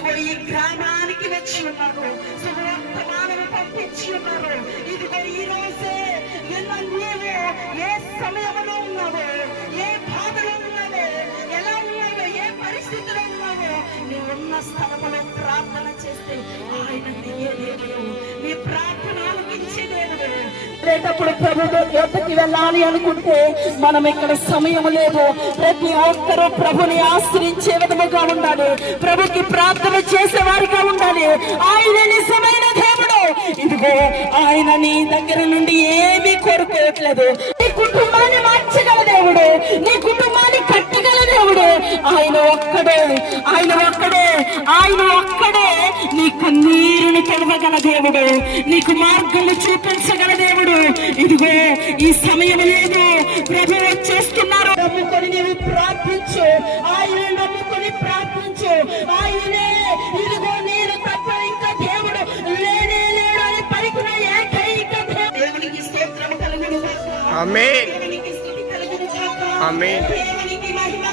ఇదిగో ఈ గ్రామానికి వచ్చి ఉన్నారు, శుభవర్తమానం పంపించి ఉన్నారు. ఇదిగో ఈ రోజే నిన్న నీవు ఏ సమయంలో ఉన్నావో, ఏ బాధలో ఉన్నావో, ఎలా ఉన్నావో, ఏ పరిస్థితిలో ఉన్నావో, నువ్వు ఉన్న స్థలంలో ప్రార్థన చేస్తే ఆయన దిగే దేవుడు, నీ ప్రార్థన ఆలకించే దేవుడు. లేటప్పుడు ప్రభు యొద్దకి వెళ్ళాలి అనుకుంటే మనం ఇక్కడ సమయం లేదు. ప్రతి ఒక్కరూ ప్రభుని ఆశ్రయించే విధముగా ఉండాలి, ప్రభుకి ప్రార్థన చేసే వారిగా ఉండాలి. ఆయన నిజమైన దేవుడు. ఇదిగో ఆయన నీ దగ్గర నుండి ఏమీ కోరుకోవట్లేదు. నీ కుటుంబాన్ని మార్చగల దేవుడు, నీ కుటుంబాన్ని కట్టగల దేవుడు ఆయన ఒక్కడే, ఆయన ఒక్కడే, ఆయన ఒక్కడే. నీ కన్నీరుని తెలవగల దేవుడు, నీకు మార్గము చూపించగల దేవుడు. ఇదిగో ఈ సమయం లేదు, ప్రభు వచ్చేస్తున్నారు. నమ్ముకొని నీవు ప్రార్థించు, ఆయన నమ్ముకొని ప్రార్థించు. ఆయనే ఇదిగో నేను తప్ప ఇంకా దేవుడు లేనే లేడు అని పలికిన ఏకైక దేవునికి స్తోత్రం కలుగును గాక. ఆమేన్. దేవునికి స్తుతి కలుగును గాక. ఆమేన్. దేవునికి మహిమ